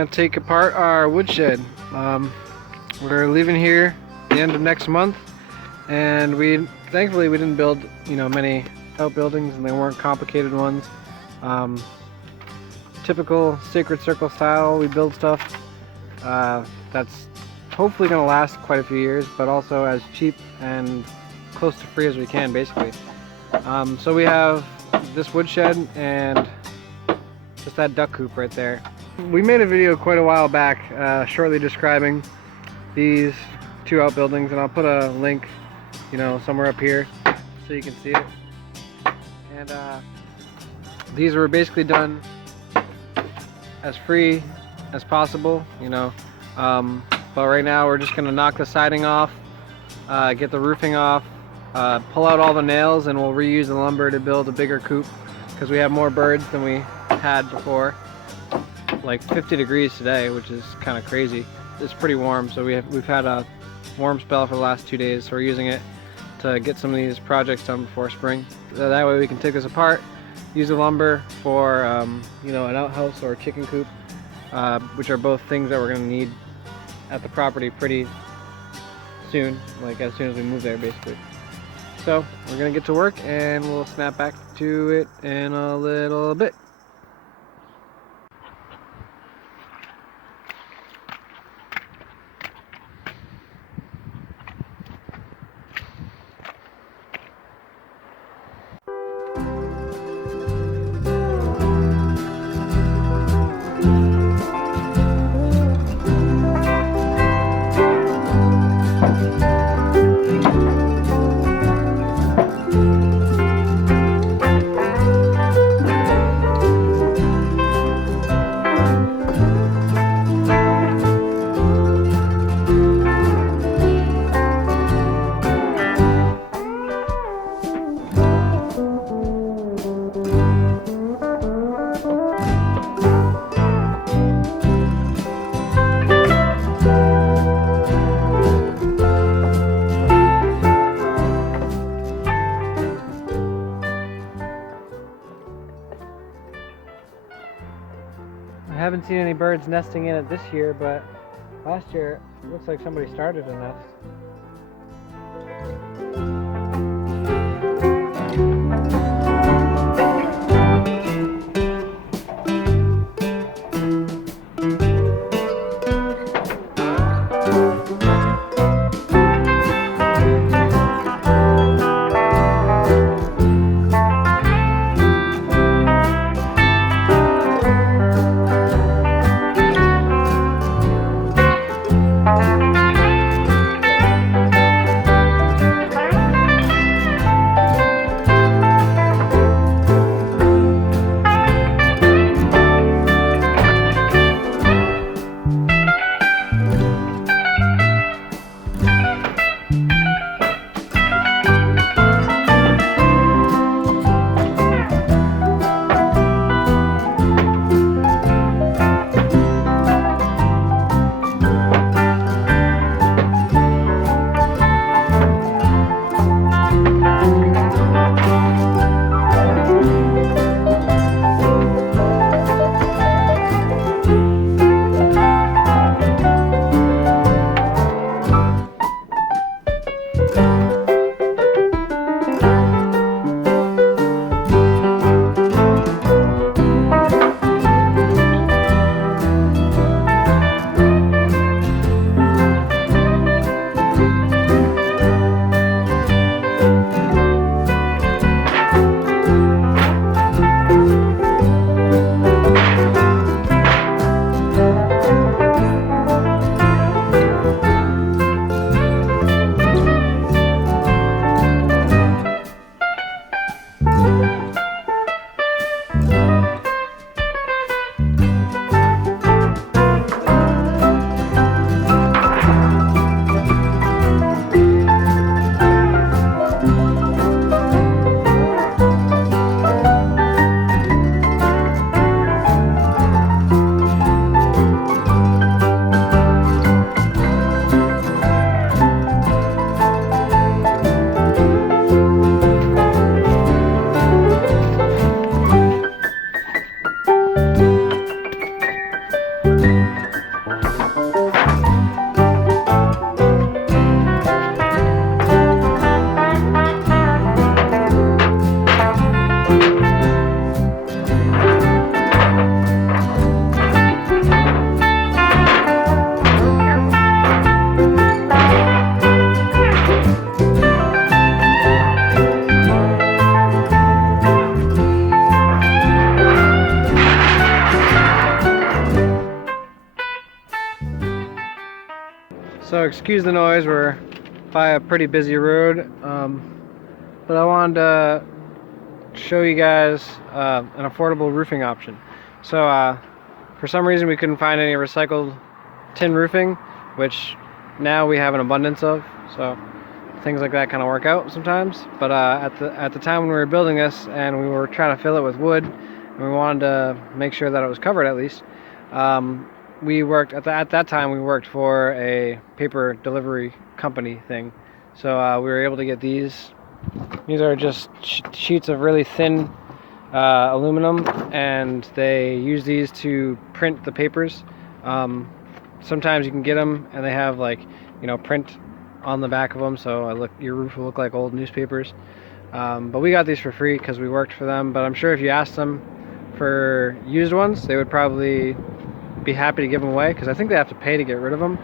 gonna take apart our woodshed. We're leaving here the end of next month, and thankfully we didn't build many outbuildings, and they weren't complicated ones. Typical sacred circle style, we build stuff that's hopefully gonna last quite a few years, but also as cheap and close to free as we can, basically. So we have this woodshed and just that duck coop right there. We made a video quite a while back shortly describing these two outbuildings, and I'll put a link somewhere up here so you can see it. And these were basically done as free as possible, but right now we're just gonna knock the siding off, get the roofing off, pull out all the nails, and we'll reuse the lumber to build a bigger coop because we have more birds than we had before. Like 50 degrees today, which is kind of crazy. It's pretty warm, so we've had a warm spell for the last 2 days, so we're using it to get some of these projects done before spring. That way we can take this apart, use the lumber for an outhouse or a chicken coop, which are both things that we're going to need at the property pretty soon, like as soon as we move there, basically. So we're going to get to work, and we'll snap back to it in a little bit. I haven't seen any birds nesting in it this year, but last year it looks like somebody started a nest. So excuse the noise, we're by a pretty busy road, but I wanted to show you guys an affordable roofing option. So for some reason we couldn't find any recycled tin roofing, which now we have an abundance of, so things like that kind of work out sometimes. But at the time when we were building this and we were trying to fill it with wood and we wanted to make sure that it was covered at least, we worked at that time we worked for a paper delivery company thing, so we were able to get these. These are just sheets of really thin aluminum, and they use these to print the papers. Sometimes you can get them and they have, like, print on the back of them, so your roof will look like old newspapers. But we got these for free because we worked for them, but I'm sure if you asked them for used ones, they would probably be happy to give them away, because I think they have to pay to get rid of them.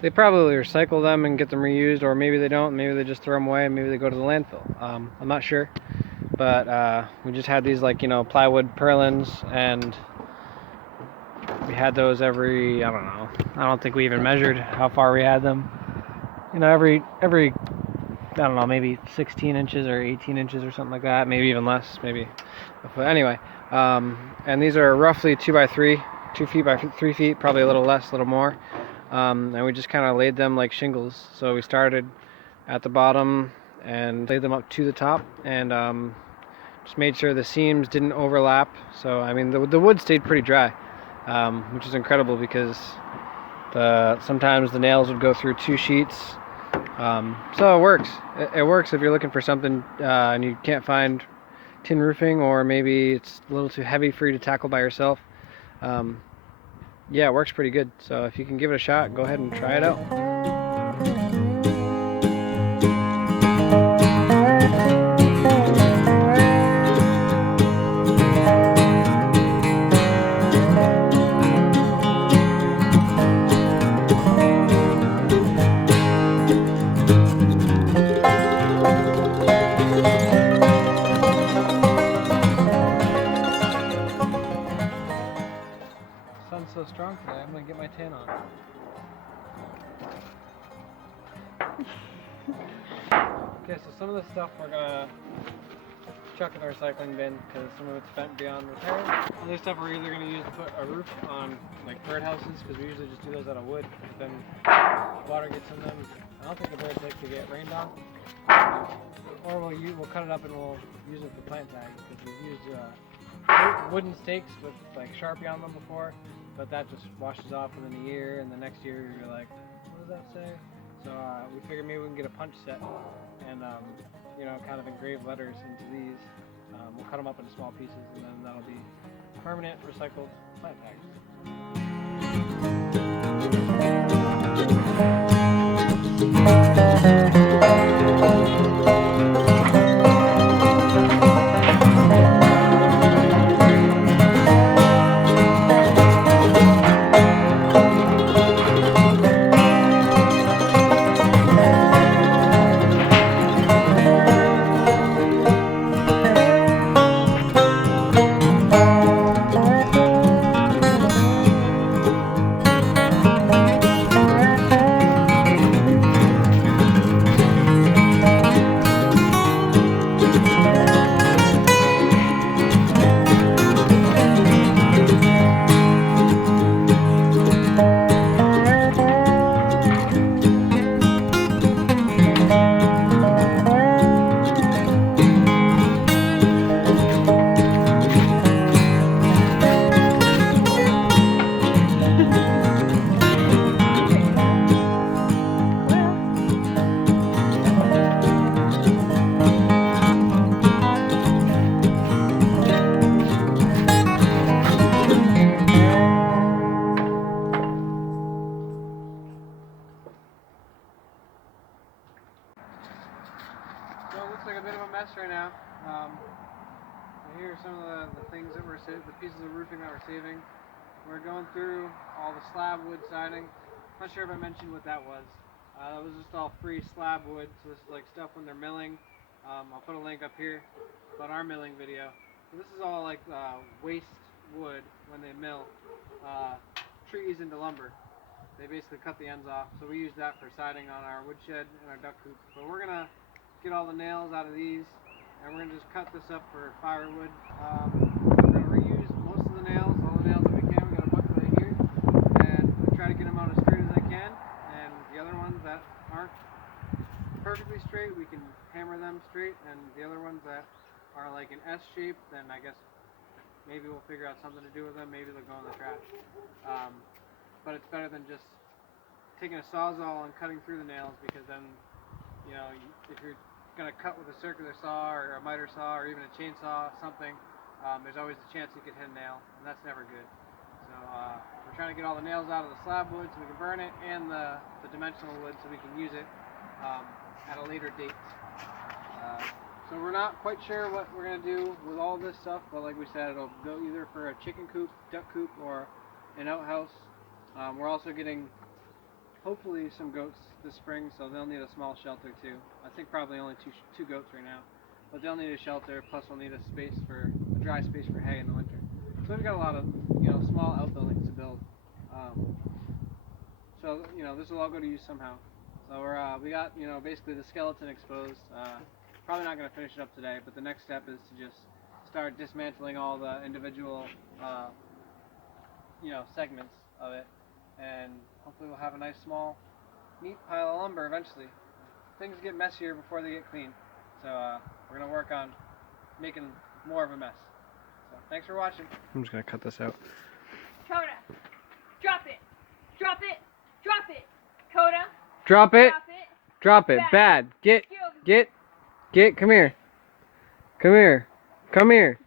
They probably recycle them and get them reused, or maybe they don't. Maybe they just throw them away and maybe they go to the landfill. I'm not sure, but we just had these, like, plywood purlins, and we had those every, I don't know, I don't think we even measured how far we had them. Every I don't know, maybe 16 inches or 18 inches or something like that, maybe even less, maybe. But anyway, and these are roughly 2 by 3, 2 feet by 3 feet, probably a little less, a little more. And we just kind of laid them like shingles. So we started at the bottom and laid them up to the top, and just made sure the seams didn't overlap. So I mean, the wood stayed pretty dry, which is incredible, because sometimes the nails would go through 2 sheets. So it works. It works if you're looking for something and you can't find tin roofing, or maybe it's a little too heavy for you to tackle by yourself. Yeah, it works pretty good. So if you can give it a shot, go ahead and try it out. Sun's so strong today, I'm gonna get my tan on. Okay, so some of the stuff we're gonna chuck in the recycling bin because some of it's bent beyond repair. Other stuff we're either gonna use to put a roof on, like birdhouses, because we usually just do those out of wood. Then water gets in them. I don't think the birds like to get rained on. Or we'll cut it up and we'll use it for plant tags, because we've used wooden stakes with, like, Sharpie on them before, but that just washes off within a year, and the next year you're like, what does that say? So we figured maybe we can get a punch set and kind of engrave letters into these. We'll cut them up into small pieces, and then that'll be permanent recycled plant tags. So it looks like a bit of a mess right now. Here are some of the things that we're saving, the pieces of roofing that we're saving. We're going through all the slab wood siding. Not sure if I mentioned what that was. That was just all free slab wood. So this is like stuff when they're milling. I'll put a link up here about our milling video. So this is all like waste wood when they mill trees into lumber. they basically cut the ends off. So we use that for siding on our woodshed and our duck coop. But we're gonna get all the nails out of these, and we're gonna just cut this up for firewood. We're gonna reuse most of the nails, all the nails that we can. We got a bucket right here, and we try to get them out as straight as I can. And the other ones that aren't perfectly straight, we can hammer them straight, and the other ones that are like an S shape, then I guess maybe we'll figure out something to do with them. Maybe they'll go in the trash. But it's better than just taking a sawzall and cutting through the nails, because then, you know, if you're going to cut with a circular saw or a miter saw or even a chainsaw, something, there's always a chance you could hit a nail, and that's never good. So we're trying to get all the nails out of the slab wood so we can burn it, and the dimensional wood so we can use it at a later date. So we're not quite sure what we're going to do with all this stuff, but like we said, it'll go either for a chicken coop, duck coop, or an outhouse. We're also getting, hopefully, some goats this spring, so they'll need a small shelter too. I think probably only two goats right now, but they'll need a shelter, plus we'll need a dry space for hay in the winter. So we've got a lot of, you know, small outbuildings to build. So, you know, this will all go to use somehow. So we got, you know, basically the skeleton exposed. Probably not going to finish it up today, but the next step is to just start dismantling all the individual, you know, segments of it, and hopefully we'll have a nice small, neat pile of lumber eventually. Things get messier before they get clean, so we're going to work on making more of a mess. So thanks for watching. I'm just going to cut this out. Coda, drop it, drop it, drop it. Coda, drop it, drop it, drop it. Bad. Get, come here. Come here. Come here.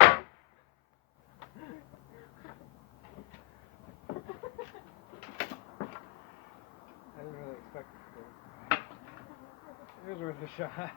I didn't really expect it to. It was worth a shot.